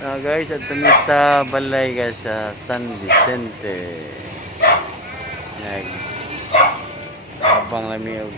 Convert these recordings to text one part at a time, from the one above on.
Guys, at kami sa balay guys sa San Vicente. Nag abang lami og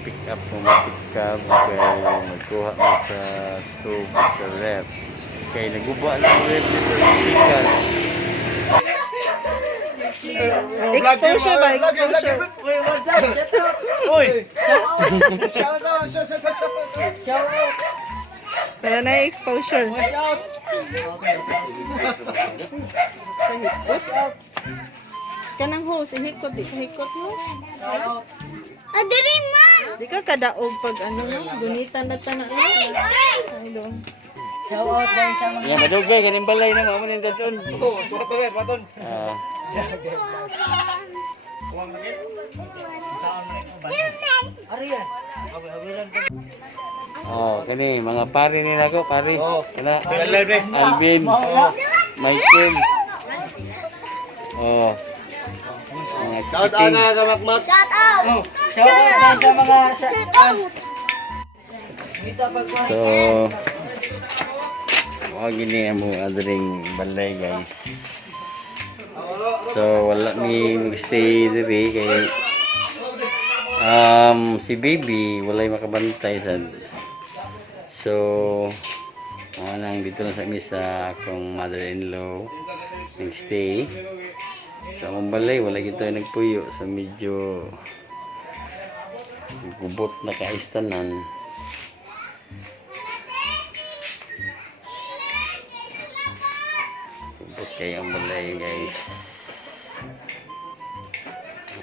pick up kung pick up kay magkuha mo sa stove sa ref. Kay naguba na ang ref dito sa chicken. Exposure ba? Exposure. Uy, what's up? Uy! Shout out! Shout out! Para na exposure. Watch out! Okay. Watch out! Kanang host, ihikot, di ka hikot mo. Shout out! Adiri man! Di ka kadaog pag ano mo, gunitan na tanan mo. Ay, doon. Shout out guys sa mga... Ya madugay kaning balay na mo nin dadon. Oh, suot ulit, baton. Ari yan. Kani mga pari nila ko, pari. Kana Live eh. Alvin, Michael. Mga Shout out chikiting. na sa Makmak. Shout out! Shout out sa mga... Kita pagkuhan. So, wag gini amo adring balay guys. So wala mi magstay diri kay si baby walay makabantay sad. So nang dito na sa misa akong mother-in-law nagstay. Sa among balay wala gito nagpuyo sa medyo gubot na kaistanan. Gubot kayo ang balay guys.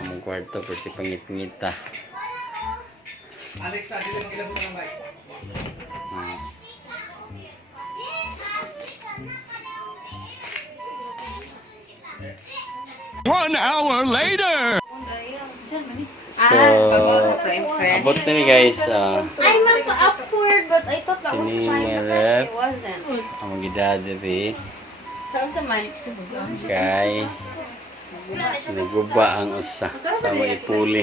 Among kwarto pwede pangit-ngita. Alexa, dito mo kilabot ng mic. One hour later! So, abot na ni guys. I meant upward, but I thought that was Kini trying nga to ref. It wasn't. Ang gidadiri Saan sa man? kay naguba ang usa sa mga ipuli.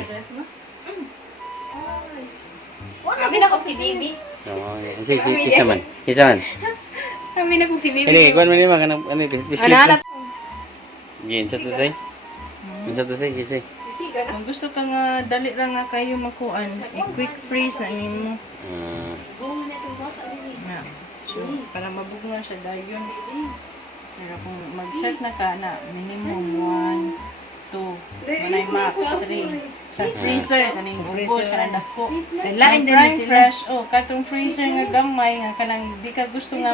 Kami na ko si baby. Sige, kisa man. Kisa man. Kami na ko si baby. Ini, kuan man ni mga ano bislit. Anak. Gin sa to say. Sa to say kisa. Kung gusto ka nga, dali lang nga kayo makuan, i-quick freeze na nimo. Na. So, para mabugna siya dayon. Pero kung mag-set na ka na, minimum 1, 2, manay max 3. Sa freezer, kaning ubos ka na dako. Lain din na fresh. Oh, katong freezer nga gamay nga kanang di ka gusto nga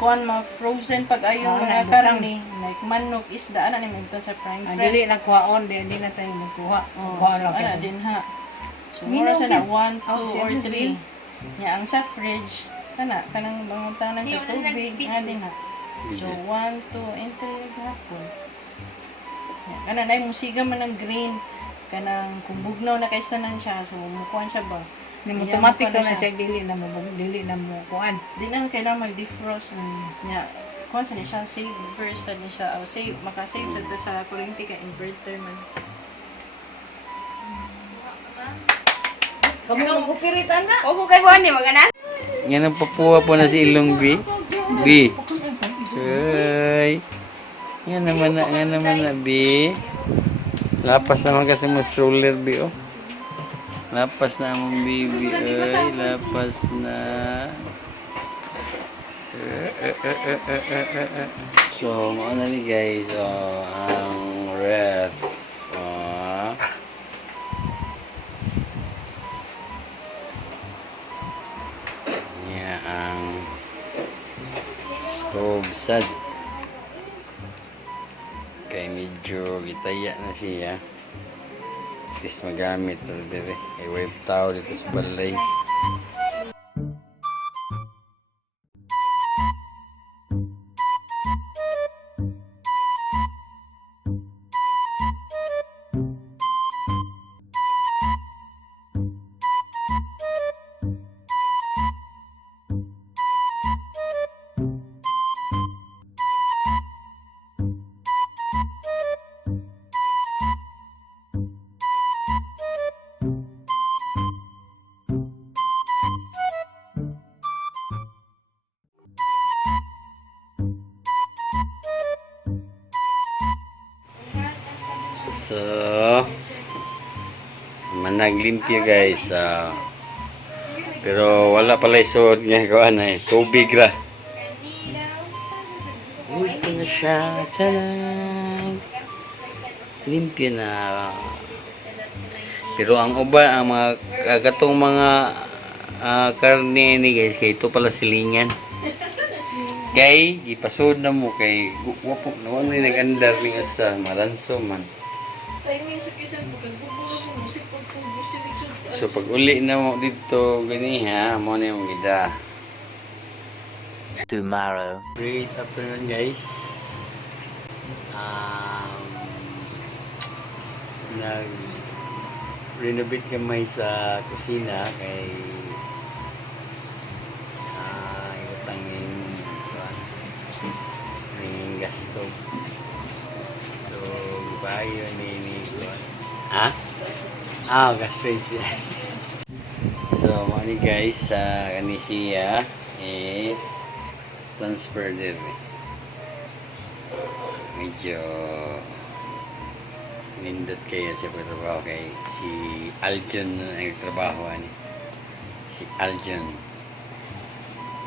kuan ma frozen pag ayo nga karne, like manok, isda ana ni mento sa prime fresh. Dili na kuhaon, di na tayo magkuha. Kuha lang Ana kayo. din ha. So, mura sa na 1, 2 or 3. Ya ang sa fridge kanang mga tanan sa tubig nga din ha. So 1, 2, and 3 hapon. Kana na yung musiga man ng green. Kanang kung bugnaw na kaistanan siya, so mukuan siya ba? Ni mo Iya, automatic mukuha na siya dili na mo kuan. Di na kailangan mag-defrost niya. Kuan sa niya, save verse sa niya, save, makasave sa kuryente ka inverter man. Kamo nang gupiritan na. Ogo kay buwan ni maganan. Yan ang papuwa po na si Ilong B. B. Ay. Yan naman na B. Lapas naman kasi mo stroller B oh. Lapas na ang baby. Ay, lapas na. So, mauna ni guys. Ang ref. Yan ang stove sad. Kaya medyo gitaya na siya. At least magamit na dito. Ay wave towel dito sa balay. naglimpyo guys. Pero wala pala isod niya ko ano tubig ra. Limpyo na siya. Tanan. Limpyo na. Pero ang uba, ang mga katong mga karne ni guys, kay ito pala silingan. Kay, ipasod na mo kay wapok na wala nag-andar ni asa, maranso man. So pag uli na mo dito, gani ha, mo na yung gida. Tomorrow. Great afternoon guys. Nag-renovate kami sa kusina kay utang yung gas stove. So, bayo ni ha? Gas range. So, money guys, kani siya transfer din. Medyo nindot kayo siya pagtrabaho kay si Aljon na nagtrabaho si Aljon.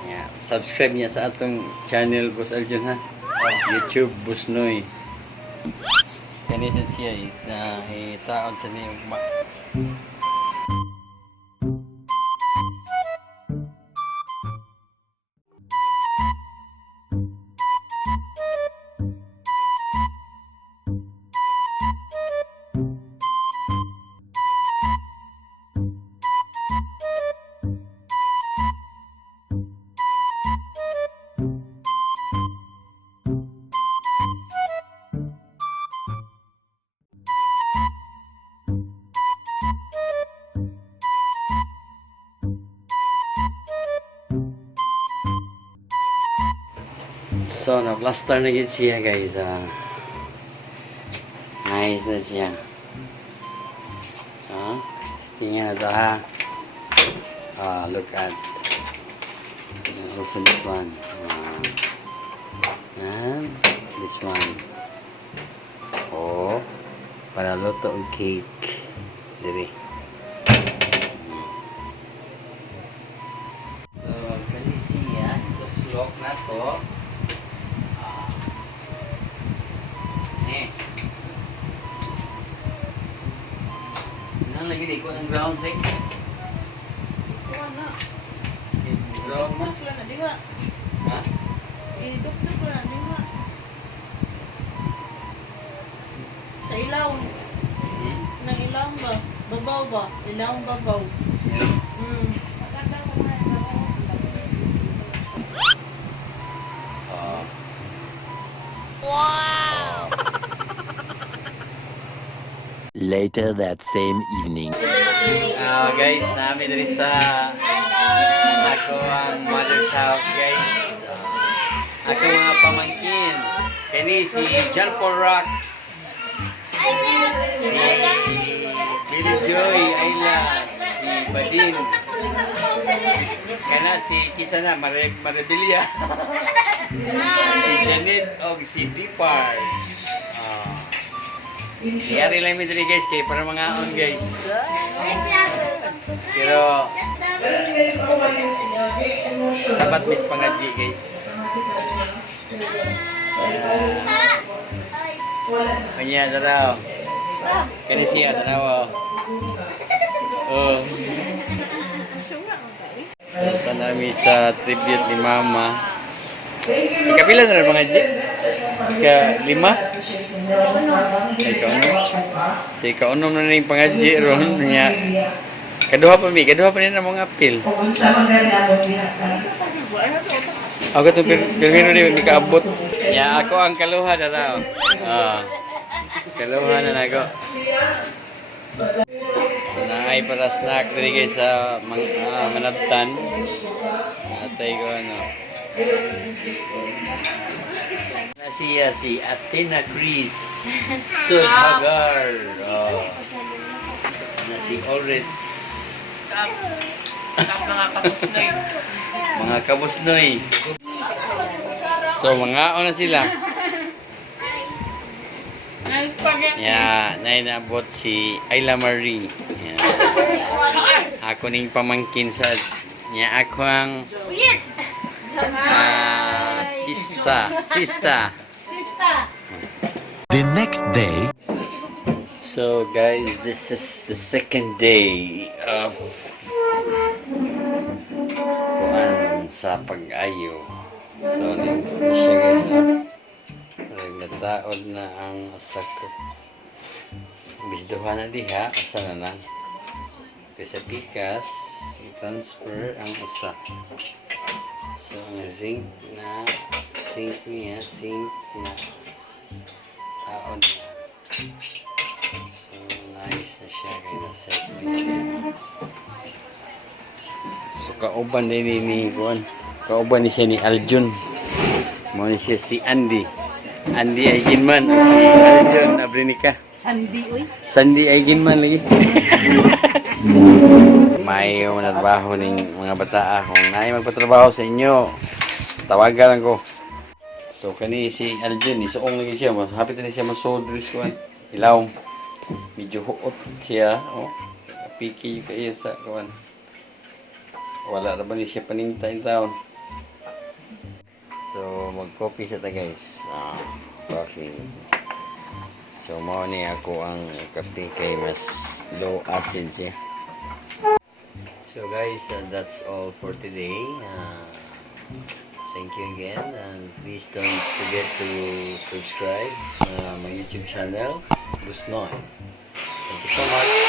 Yeah. Subscribe niya sa atong channel Boss Aljon ha. YouTube Boss Noy. Kanisan siya taon sa niyo So, na-plaster na gid siya guys. Nice na siya. Tingnan na ito ha. Look at. Also this one. And this one. Para luto og cake. Diri. So, kasi siya. Ito slok na to. Lagi di ko ng ground say. Kuha na. Ground mo. Wala na, di ba? Ha? I-dukduk ko na, di ba? Sa ilaw. Nang ilaw ba? Babaw ba? Ilaw babaw. Later that same evening. Guys, namin diri sa ako ang mother's house guys. Ako mga pamangkin. Kani si John Paul Rocks. Si Billy Joy, Ayla, si Badin. Kana si Kisana, Marabilia. Si Janet o si Tripar. Iyari lang mi diri guys kay para mga on guys. Pero sabat mis pangadji guys. Kanya daraw. Kani siya daraw. Sa nami sa tribute ni Mama. Ikapila na mga G? Ika-5? Ika-6 na rin pangadji ron niya. Kaduha pa nila mga apil. Ako ito pirmino din kaabot. Ya ako ang kaluha na raw. Kaluha na nago. So naay para snack diri guys sa Manabtan. Atay ko ano. Siya si Athena Chris Sudhagar. Si Ulrich. Mga kabusnoy. So mga na sila. Yeah, nainabot si Ayla Marie. Yeah. Ako ning pamangkin sa niya ako ang sista. The next day, So guys, this is the second day of kuan sa pag-ayo. So nito siya guys, no? Nagataod na ang usak. Bisduhan na diha, asa na lang. Kasi sa pikas, i-transfer ang usak. So ang zinc na taon na. So nice na siya kaya na-set mo niya. So kauban din ni kuan. Kauban ni siya ni Aljun. Mo ni siya si Andy. Andy Aiginman o si Aljun Abrinica. Sandi, uy. Sandy Aiginman lagi. May trabaho ning mga bata kung naay magpatrabaho sa inyo. Tawagan ko. So kani si Aljun, isuong lagi siya, hapit na siya masod diri kuan. Ilaw. Medyo huot siya, oh. Piki kayo sa kuan. Wala ra ba ni siya paningtay taon. So mag-coffee sa ta guys. Coffee. So mao ni ako ang kape kay mas low acid siya. So guys, that's all for today. Thank you again, and please don't forget to subscribe my YouTube channel, Busnoy. Thank you so much.